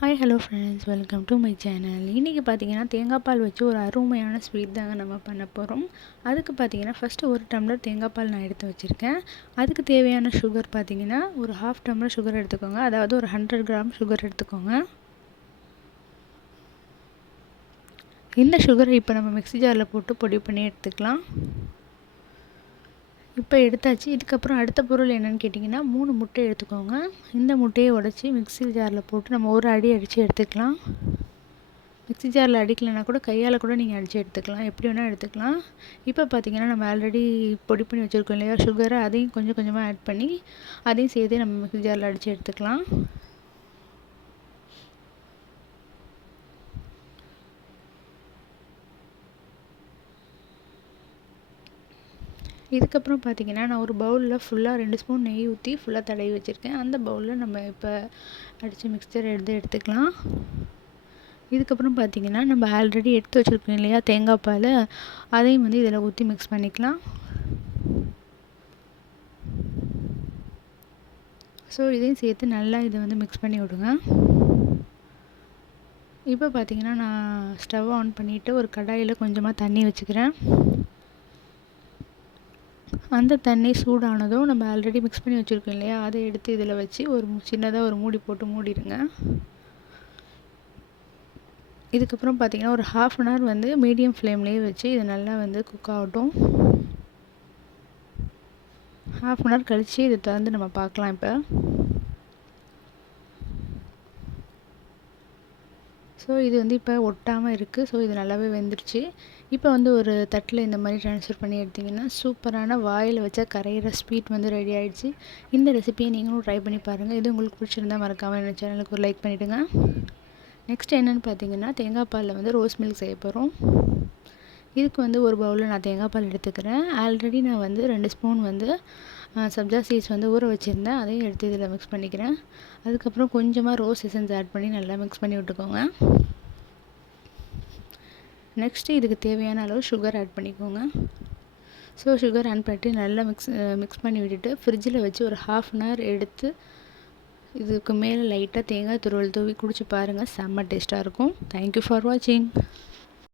Hi hello friends welcome to my channel இன்றைக்கி பார்த்தீங்கன்னா தேங்காய் பால் வச்சு ஒரு அருமையான ஸ்வீட் தாங்க நம்ம பண்ண போகிறோம் அதுக்கு பார்த்தீங்கன்னா ஃபஸ்ட்டு ஒரு டம்ளர் தேங்காய் பால் நான் எடுத்து வச்சுருக்கேன். அதுக்கு தேவையான சுகர் பார்த்தீங்கன்னா ஒரு ஹாஃப் டம்ளர் சுகர் எடுத்துக்கோங்க. அதாவது ஒரு ஹண்ட்ரட் கிராம் சுகர் எடுத்துக்கோங்க. இந்த சுகரை இப்போ நம்ம மிக்ஸி ஜாரில் போட்டு பொடி பண்ணி எடுத்துக்கலாம். இப்போ எடுத்தாச்சு. இதுக்கப்புறம் அடுத்த பொருள் என்னென்னு கேட்டிங்கன்னா மூணு முட்டை எடுத்துக்கோங்க. இந்த முட்டையை உடச்சி மிக்ஸி ஜாரில் போட்டு நம்ம ஒரு அடி அடித்து எடுத்துக்கலாம். மிக்ஸி ஜாரில் அடிக்கலைன்னா கூட கையால் கூட நீங்கள் அடித்து எடுத்துக்கலாம். எப்படி வேணால் எடுத்துக்கலாம். இப்போ பார்த்தீங்கன்னா நம்ம ஆல்ரெடி பொடி பண்ணி வச்சுருக்கோம் இல்லையா? சுகரை அதையும் கொஞ்சம் கொஞ்சமாக ஆட் பண்ணி அதையும் சேர்த்து நம்ம மிக்ஸி ஜாரில் அடித்து எடுத்துக்கலாம். இதுக்கப்புறம் பார்த்தீங்கன்னா நான் ஒரு பவுலில் ஃபுல்லாக ரெண்டு ஸ்பூன் நெய் ஊற்றி ஃபுல்லாக தடவி வச்சுருக்கேன். அந்த பவுலில் நம்ம இப்போ அடித்த மிக்சர் எடுத்து எடுத்துக்கலாம். இதுக்கப்புறம் பார்த்தீங்கன்னா நம்ம ஆல்ரெடி எடுத்து வச்சுருக்கோம் இல்லையா தேங்காய் பால். அதையும் வந்து இதில் ஊற்றி மிக்ஸ் பண்ணிக்கலாம். ஸோ இதையும் சேர்த்து நல்லா இதை வந்து மிக்ஸ் பண்ணி விடுங்க. இப்போ பார்த்தீங்கன்னா நான் ஸ்டவ் ஆன் பண்ணிவிட்டு ஒரு கடாயில் கொஞ்சமாக தண்ணி வச்சுக்கிறேன். அந்த தண்ணி சூடானதும் நம்ம ஆல்ரெடி மிக்ஸ் பண்ணி வச்சுருக்கோம் இல்லையா? அதை எடுத்து இதில் வச்சு ஒரு சின்னதாக ஒரு மூடி போட்டு மூடிடுங்க. இதுக்கப்புறம் பார்த்திங்கன்னா ஒரு ஹாஃப் அன் ஹவர் வந்து மீடியம் ஃப்ளேம்லேயே வச்சு இது நல்லா வந்து குக் ஆகட்டும். ஹாஃப் அன் ஹவர் கழித்து இதை திறந்து நம்ம பார்க்கலாம் இப்போ. ஸோ இது வந்து இப்போ ஒட்டாமல் இருக்குது ஸோ இது நல்லாவே வெந்துருச்சு. இப்போ வந்து ஒரு தட்டில் இந்த மாதிரி ட்ரான்ஸ்ஃபர் பண்ணி எடுத்திங்கன்னா சூப்பரான வாயில் வச்சா கரையிற ஸ்வீட் வந்து ரெடி ஆகிடுச்சு இந்த ரெசிபியை நீங்களும் ட்ரை பண்ணி பாருங்கள் இது உங்களுக்கு பிடிச்சிருந்தா மறக்காமல் என்ன சேனலுக்கு ஒரு லைக் பண்ணிவிடுங்க நெக்ஸ்ட் என்னென்னு பார்த்தீங்கன்னா தேங்காய் பாலில் வந்து ரோஸ் மில்க் செய்ய போகிறோம் இதுக்கு வந்து ஒரு பவுலில் நான் தேங்காய் பால் எடுத்துக்கிறேன். ஆல்ரெடி நான் வந்து ரெண்டு ஸ்பூன் வந்து சப்ஜா சீட்ஸ் வந்து ஊற வச்சுருந்தேன். அதையும் எடுத்து இதில் மிக்ஸ் பண்ணிக்கிறேன். அதுக்கப்புறம் கொஞ்சமாக ரோஸ் எசன்ஸ் ஆட் பண்ணி நல்லா மிக்ஸ் பண்ணி விட்டுக்கோங்க. நெக்ஸ்ட்டு இதுக்கு தேவையான அளவு சுகர் ஆட் பண்ணிக்கோங்க. ஸோ சுகர் ஆட் பண்ணிட்டு நல்லா மிக்ஸ் மிக்ஸ் பண்ணி விட்டுட்டு ஃப்ரிட்ஜில் வச்சு ஒரு ஹாஃப் அன் ஹவர் எடுத்து இதுக்கு மேலே லைட்டாக தேங்காய் துருவல் தூவி குடிச்சு பாருங்கள் செம்ம டேஸ்ட்டாக இருக்கும். தேங்க்யூ ஃபார் வாட்சிங்